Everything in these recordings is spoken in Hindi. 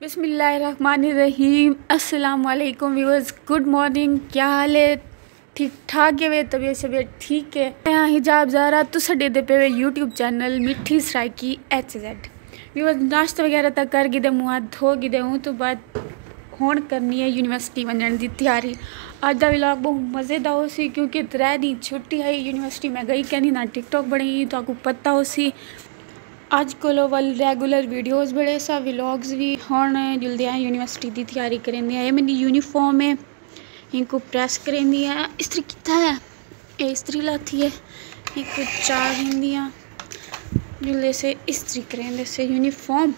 बिस्मिल्लाहिर्रहमानिर्रहीम। अस्सलाम वालेकुम व्यूअर्स, गुड मॉर्निंग। क्या हाल है? ठीक ठाक है वे? तबीयत शबीयत ठीक है? मैं हिजाब ज़ारा तुस दे पे यूट्यूब चैनल मिठी सराइकी HZ व्यूअर्स। नाश्ता वगैरह तक कर गिदे, मुँह हाथ धो गिदे हूँ तो बाद हुण करनी है यूनिवर्सिटी वजन की तैयारी। अज का व्लॉग बहुत मज़े का हो सी क्योंकि 3 दिन छुट्टी आई यूनिवर्सिटी में गई कहनी ना टिकटॉक बनी तो आपको पता हो सी। अज कोलो वाल रेगुलर वीडियोज़ बड़े सा व्लॉग्स भी हुण जुलदे हैं यूनिवर्सिटी की तैयारी करेंदी है। ये मेरी यूनिफॉर्म है, इनको प्रेस करेंदी है। इस्त्री कितना है ये इस्त्री लाती है एक 4 हिंदियाँ जुलदे से इस्त्री करेंदे से यूनिफॉर्म।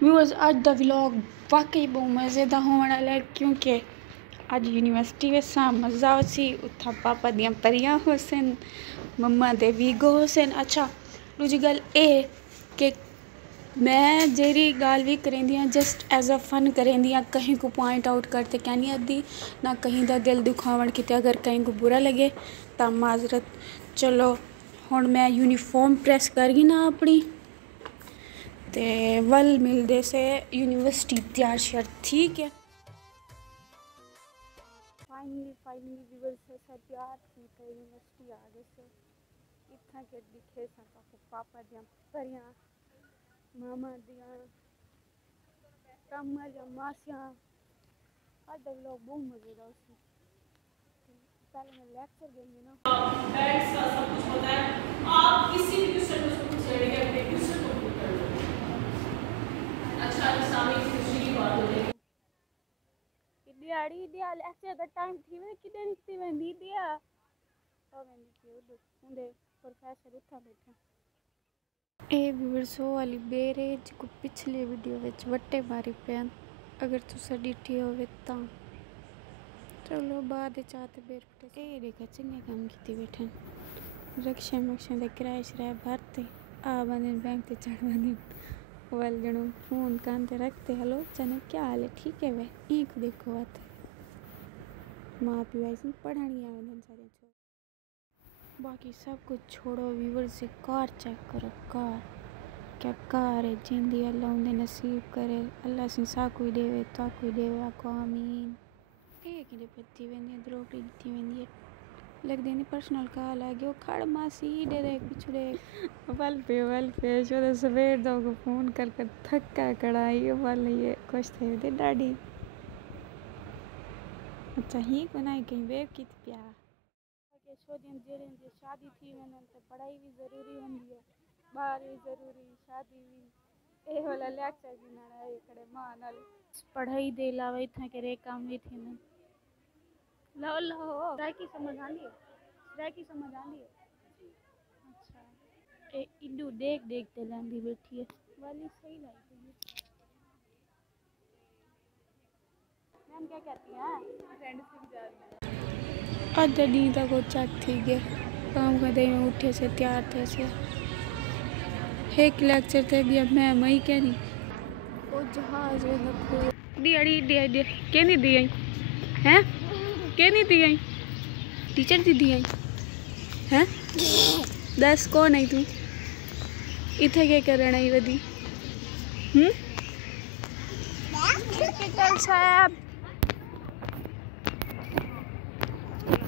व्यूअर्स अज का व्लॉग वाकई बहुत मज़े का होने वाला है क्योंकि अज यूनिवर्सिटी वेसा मज़ा सी। उत्था पापा दियाँ परियां हो सन, मम्मा दे वीगो हो सन। अच्छा दूजी गल ए कि मैं जेरी गाल भी करेंदी हाँ जस्ट एज अ फन करेंदी हाँ, कहीं को पॉइंट आउट करते क्या नहीं आती ना कहीं का दिल दुखावन किते। अगर कहीं को बुरा लगे तो माजरत। चलो हुण मैं यूनिफॉर्म प्रेस करगी ना अपनी ते वल मिलदे से यूनिवर्सिटी तैयार श्यार, ठीक है। फाइनली व्यूअर्स तैयार थी तो यूनिवर्सिटी आ गए से इतना के दिखे सा पापा दियाँ परियां, मामा दियाँ कमर या मासियाँ। आज का व्लॉग बहुत मज़ेदार सी। पहले मैं लेक्चर देंगे ना बैंड्स का सब कुछ होता है। आप किसी भी क्वेश्चन में उसको पूछ लेंगे, अपने क्वेश्चन को पूछ कर लो। अच्छा सामने खुशी की बात हो जाएगी। दिहाड़ी दिया लेक्चर का टाइम थी मैं किधर निकती वेंदी दिया और वेंदी थी उधर हुंदे प्रोफेसर उठा बैठा। ए व्यूअर्सो वाली बेरे जो पिछले वीडियो विच वट्टे मारी पैन अगर तुसा डिठी होवे ता चलो बाद चाहते बेर फटे ए देखा चंगे काम कीती बैठन। रक्षा मक्षा दे किराए शराए भरते आ बंदे बैंक ते चढ़ बंदे वाल जणो फोन कान ते रखते। हेलो चने क्या हाल है? ठीक है वे एक देखो आते माँ पी ऐसे पढ़ानी आवेदन सारे छोड़ बाकी सब कुछ छोड़ो। व्यूअर से कार चेक करो, कार क्या कार है जिंदी अल्लाह उन्हें नसीब करे। अल्लाह से सा कोई देवे ता कोई देवे आको आमीन। एक ही पत्ती वेंदी द्रोपड़ी दी वेंदी लग देनी पर्सनल का लगे वो खड़ मासी दे दे पिछड़े वल पे जो सवेर दो को फोन कर थक्का कड़ाई वाल ये खुश थे दे डाडी। अच्छा ही बनाई कहीं वेव की प्या के शो दिन जेरे जे शादी थी मैंने तो पढ़ाई भी जरूरी होंदी है, बाहर भी जरूरी, शादी भी ए वाला लेक्चर भी ना है खड़े मां नाल पढ़ाई दे अलावा इतना के रे काम भी थी ना लो लो राय की समझ आंदी है, राय की समझ आंदी है। अच्छा ए इडू देख देख ते लंबी बैठी है वाली सही लाई है। मैम क्या कहती हैं? फ्रेंडशिप जा रही है आज दी तक को चेक थी गया काम करते में उठे से तैयार थे से एक लेक्चर थे भी अब मैं मई क्या नहीं वो जहाज दिहाड़ी दिहाड़ी क्या नहीं दी आई हैं क्या नहीं दी आई टीचर दी आई हैं 10 कौन आई तू इथे क्या करना है वदी साहब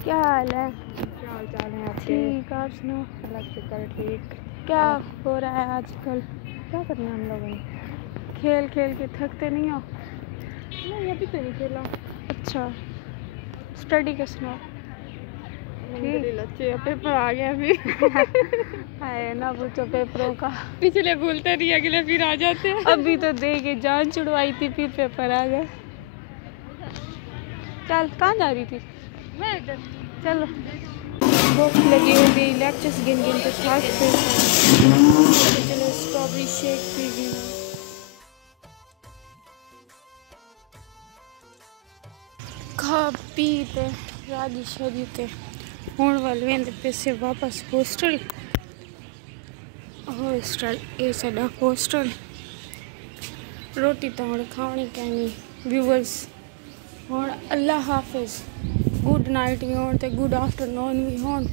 क्या हाल है? क्या हाल चाल है आपके? ठीक, आप सुनो। अलग शुक्र ठीक। क्या हो रहा है आजकल? क्या करना है हम लोगों ने? खेल खेल के थकते नहीं हो? नहीं अभी तो नहीं खेला। अच्छा स्टडी का सुनाओ। ठीक पेपर आ गया अभी है ना पूछो पेपरों का, पिछले भूलते नहीं अगले फिर आ जाते हैं। अभी तो दे के जान छुड़वाई थी फिर पेपर आ गए। चल कहाँ जा रही थी? मैं इधर चलो भूख लगी होगी लेक्चर्स गिन गिन तो थक से चलो स्ट्रॉबेरी शेक पी गई। खा पी ते राजी शादी ते हुण वाल वेंदे पैसे वापस हॉस्टल ये साडा हॉस्टल रोटी तो हुण खावनी कहनी। व्यूअर्स हुण अल्लाह हाफिज़, गुड नाइट भी होण ते गुड आफ्टरनून भी होण।